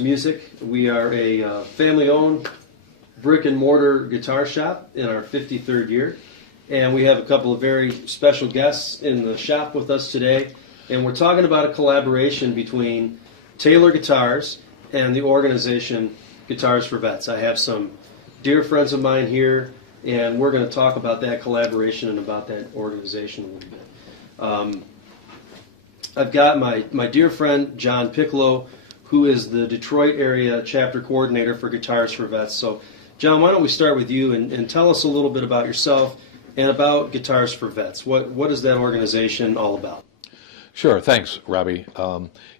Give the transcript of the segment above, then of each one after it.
Breese Music. We are a family-owned brick and mortar guitar shop in our 53rd year. And we have a couple of very special guests in the shop with us today. And we're talking about a collaboration between Taylor Guitars and the organization Guitars for Vets. I have some dear friends of mine here, and we're going to talk about that collaboration and about that organization a little bit. I've got my dear friend John Picklo, who is the Detroit area chapter coordinator for Guitars for Vets. So, John, why don't we start with you and tell us a little bit about yourself and about Guitars for Vets. What is that organization all about? Sure, thanks, Robbie.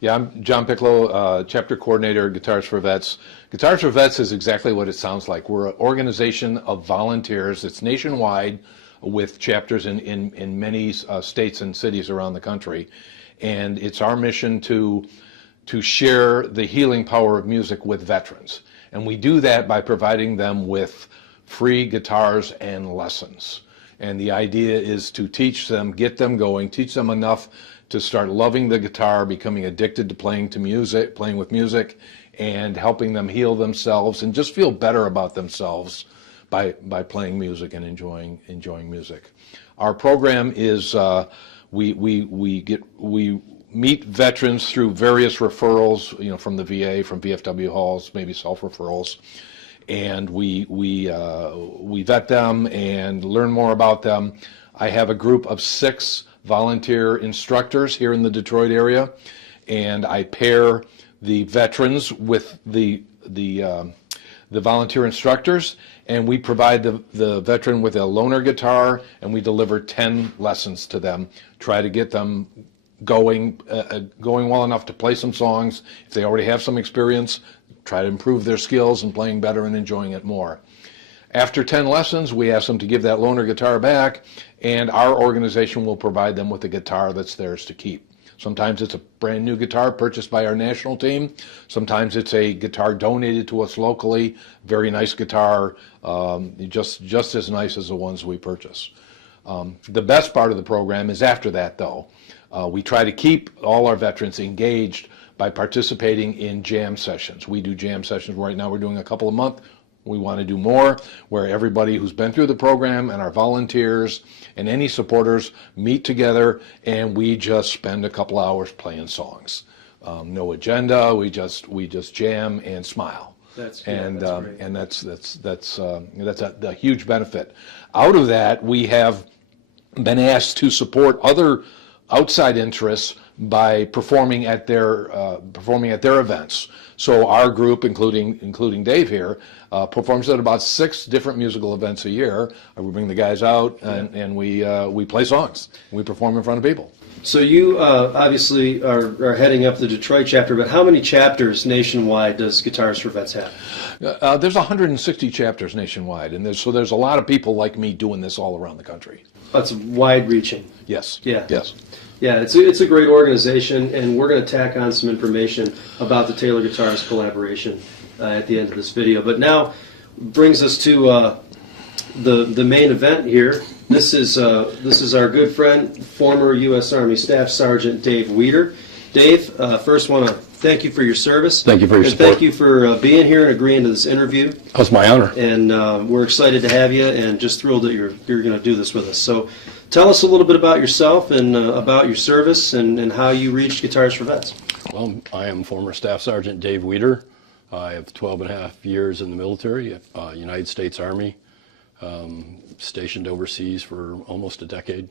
Yeah, I'm John Picklo, chapter coordinator, Guitars for Vets. Guitars for Vets is exactly what it sounds like. We're an organization of volunteers. It's nationwide with chapters in many states and cities around the country. And it's our mission to share the healing power of music with veterans. And we do that by providing them with free guitars and lessons. And the idea is to teach them, get them going, teach them enough to start loving the guitar, becoming addicted to playing with music, and helping them heal themselves and just feel better about themselves by playing music and enjoying music. Our program is we meet veterans through various referrals, from the VA, from VFW halls, maybe self-referrals, and we vet them and learn more about them. I have a group of 6 volunteer instructors here in the Detroit area, and I pair the veterans with the volunteer instructors, and we provide the veteran with a loaner guitar, and we deliver 10 lessons to them, try to get them going well enough to play some songs. If they already have some experience, try to improve their skills and playing better and enjoying it more. After 10 lessons, we ask them to give that loaner guitar back, and our organization will provide them with a guitar that's theirs to keep. Sometimes it's a brand new guitar purchased by our national team. Sometimes it's a guitar donated to us locally. Very nice guitar, just as nice as the ones we purchase. The best part of the program is after that, though. We try to keep all our veterans engaged by participating in jam sessions. We do jam sessions right now. We're doing a couple a month. We want to do more, where everybody who's been through the program and our volunteers and any supporters meet together, and we just spend a couple hours playing songs. No agenda. We just jam and smile. That's a huge benefit. Out of that, we have been asked to support other outside interests by performing at their events. So our group, including Dave here, performs at about 6 different musical events a year. We bring the guys out and we play songs. We perform in front of people. So you obviously are heading up the Detroit chapter, but how many chapters nationwide does Guitars for Vets have? There's 160 chapters nationwide, and there's a lot of people like me doing this all around the country. That's wide-reaching. Yes. Yeah. Yes. Yeah, it's a great organization, and we're going to tack on some information about the Taylor Guitars collaboration at the end of this video. But now brings us to the main event here. This is our good friend, former U.S. Army Staff Sgt. Dave Weider. Dave, first want to thank you for your service. Thank you for your support. Thank you for being here and agreeing to this interview. Oh, it's my honor. And we're excited to have you, and just thrilled that you're going to do this with us. So, tell us a little bit about yourself and about your service and how you reached Guitars for Vets. Well, I am former Staff Sergeant Dave Weider. I have 12 and a half years in the military, United States Army, stationed overseas for almost a decade,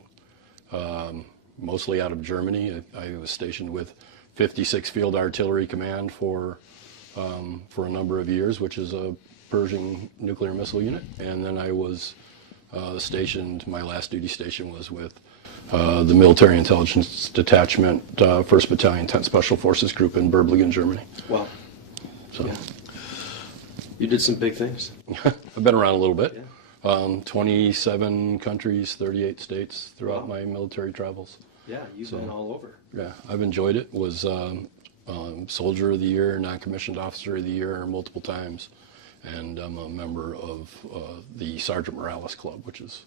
mostly out of Germany. I was stationed with 56 Field Artillery Command for a number of years, which is a Pershing nuclear missile unit. And then I was stationed, my last duty station was with the Military Intelligence Detachment, 1st Battalion, 10th Special Forces Group in Berblingen, Germany. Wow. So, yeah. You did some big things. I've been around a little bit. Yeah. 27 countries, 38 states throughout my military travels. Yeah, you've been all over. Yeah, I've enjoyed it. Was Soldier of the Year, Non-Commissioned Officer of the Year multiple times. And I'm a member of the Sergeant Morales Club, which is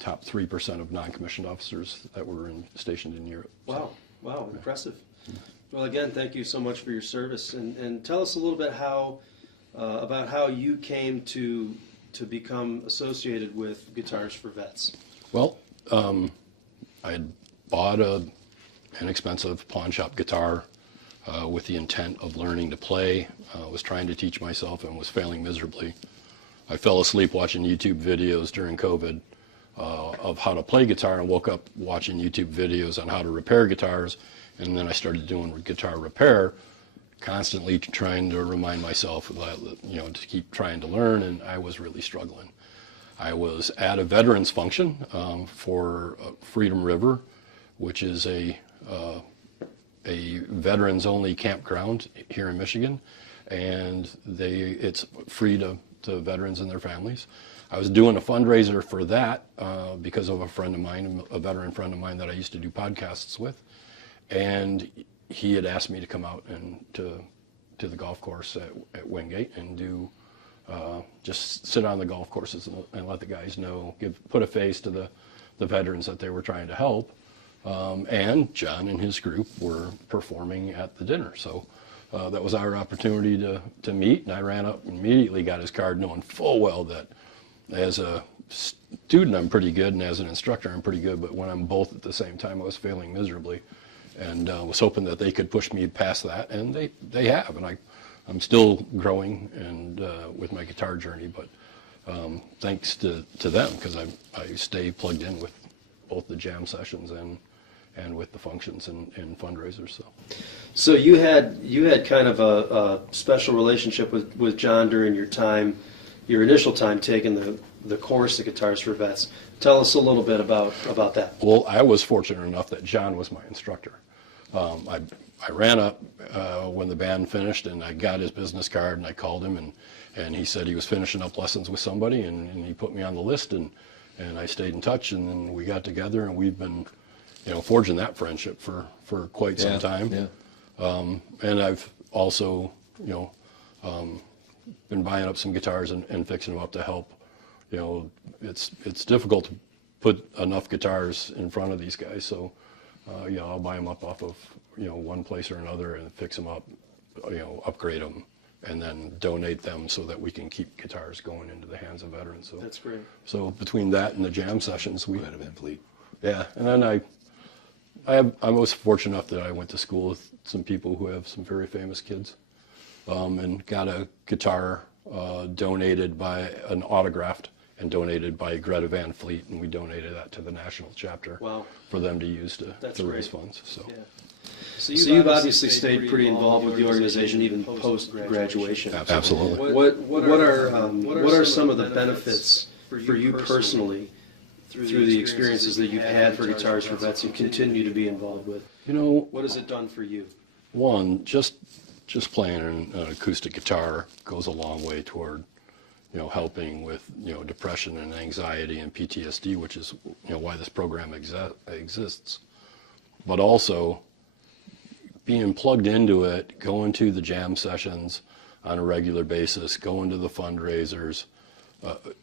top 3% of non-commissioned officers that were stationed in Europe. Wow, wow, impressive. Well, again, thank you so much for your service, and tell us a little bit about how you came to become associated with Guitars for Vets. Well, I had bought an inexpensive pawn shop guitar with the intent of learning to play. Was trying to teach myself and was failing miserably. I fell asleep watching YouTube videos during COVID of how to play guitar and woke up watching YouTube videos on how to repair guitars. And then I started doing guitar repair, constantly trying to remind myself that, to keep trying to learn, and I was really struggling. I was at a veterans function for Freedom River, which is a veterans-only campground here in Michigan, and it's free to veterans and their families. I was doing a fundraiser for that because of a friend of mine, a veteran friend of mine that I used to do podcasts with, and he had asked me to come out and to the golf course at Wingate and do just sit on the golf courses and let the guys know, put a face to the veterans that they were trying to help. And John and his group were performing at the dinner, so that was our opportunity to meet. And I ran up and immediately got his card, knowing full well that as a student I'm pretty good and as an instructor I'm pretty good, but when I'm both at the same time I was failing miserably, and was hoping that they could push me past that, and they have, and I'm still growing and with my guitar journey, but thanks to them, because I stay plugged in with both the jam sessions and with the functions and fundraisers. So you had kind of a special relationship with John during your initial time taking the course at Guitars for Vets. Tell us a little bit about that. Well, I was fortunate enough that John was my instructor. I ran up when the band finished, and I got his business card, and I called him, and he said he was finishing up lessons with somebody, and he put me on the list, and I stayed in touch, and then we got together, and we've been, forging that friendship for quite some time. Yeah. And I've also, been buying up some guitars and fixing them up to help. It's difficult to put enough guitars in front of these guys, so I'll buy them up off of one place or another and fix them up, upgrade them, and then donate them so that we can keep guitars going into the hands of veterans. So that's great. So between that and the jam sessions, we Might have been fleet. Yeah, and then I was fortunate enough that I went to school with some people who have some very famous kids, and got a guitar donated by an autographed and donated by Greta Van Fleet, and we donated that to the national chapter. Wow. For them to use to raise great. funds. So. Yeah. So you've obviously stayed pretty involved with the organization even post-graduation. Absolutely. What are some of the benefits for you personally through the experiences that you've had for Guitars for Vets and continue to be involved with? What has it done for you? One, just playing an acoustic guitar goes a long way toward helping with depression and anxiety and PTSD, which is why this program exists. But also being plugged into it, going to the jam sessions on a regular basis, going to the fundraisers,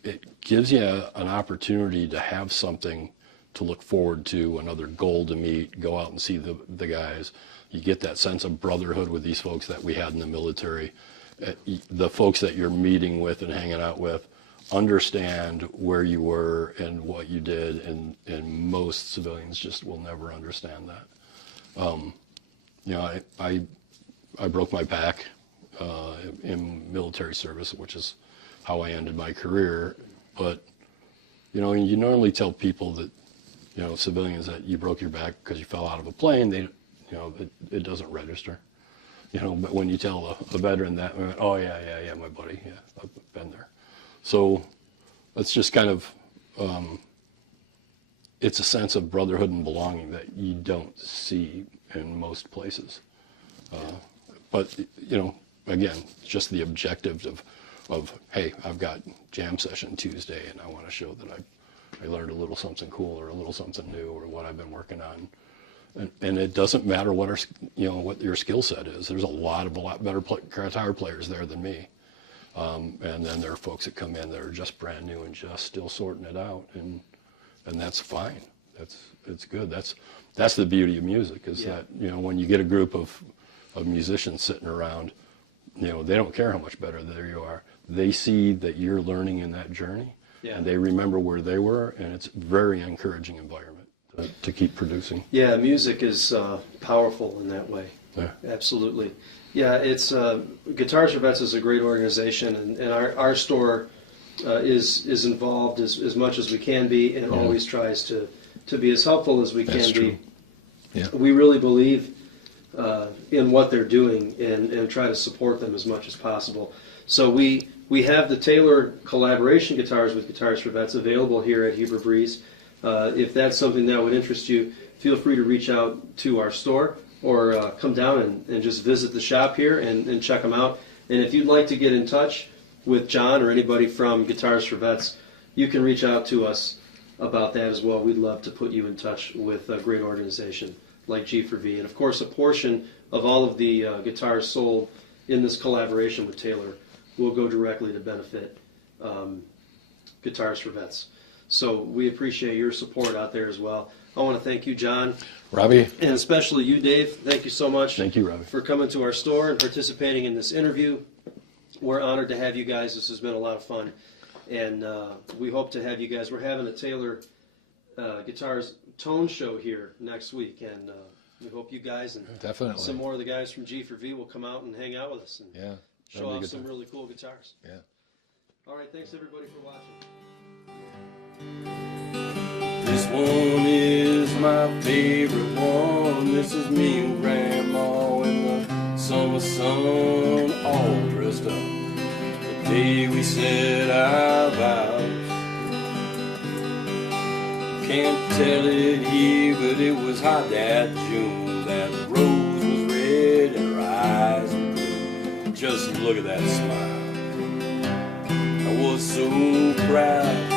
it gives you an opportunity to have something to look forward to, another goal to meet, go out and see the guys. You get that sense of brotherhood with these folks that we had in the military. The folks that you're meeting with and hanging out with understand where you were and what you did, and most civilians just will never understand that. I broke my back in military service, which is how I ended my career. But you normally tell people that civilians that you broke your back because you fell out of a plane. It doesn't register. But when you tell a veteran that, oh yeah, my buddy, yeah, I've been there. So it's just kind of, it's a sense of brotherhood and belonging that you don't see in most places. But again, just the objective of hey, I've got jam session Tuesday, and I want to show that I learned a little something cool or a little something new or what I've been working on. And it doesn't matter what what your skill set is. There's a lot better guitar players there than me. And then there are folks that come in that are just brand new and just still sorting it out, and that's fine. It's good. That's the beauty of music, is that when you get a group of of musicians sitting around, you know, they don't care how much better there you are. They see that you're learning in that journey, Yeah. and they remember where they were, and it's a very encouraging environment to keep producing. Yeah, music is powerful in that way. Yeah. Absolutely. Yeah, it's Guitars for Vets is a great organization, and our store is involved as much as we can be, and always tries to be as helpful as we That's can true. be. Yeah. We really believe in what they're doing and try to support them as much as possible. So we have the Taylor collaboration guitars with Guitars for Vets available here at Heber Breese. If that's something that would interest you, feel free to reach out to our store or come down and just visit the shop here and check them out. And if you'd like to get in touch with John or anybody from Guitars for Vets, you can reach out to us about that as well. We'd love to put you in touch with a great organization like G4V. And of course, a portion of all of the guitars sold in this collaboration with Taylor will go directly to benefit Guitars for Vets. So we appreciate your support out there as well. I want to thank you, John. Robbie? And especially you, Dave. Thank you so much. Thank you, Robbie. For coming to our store and participating in this interview. We're honored to have you guys. This has been a lot of fun. And we hope to have you guys. We're having a Taylor Guitars Tone Show here next week. And we hope you guys and Definitely. some more of the guys from G4V will come out and hang out with us and Yeah. show off some really cool guitars. Yeah. All right. Thanks, everybody, for watching. This one is my favorite one. This is me and Grandma in the summer sun, all dressed up. The day we said our vows. Can't tell it here, but it was hot that June. That rose was red and her eyes were blue. Just look at that smile. I was so proud.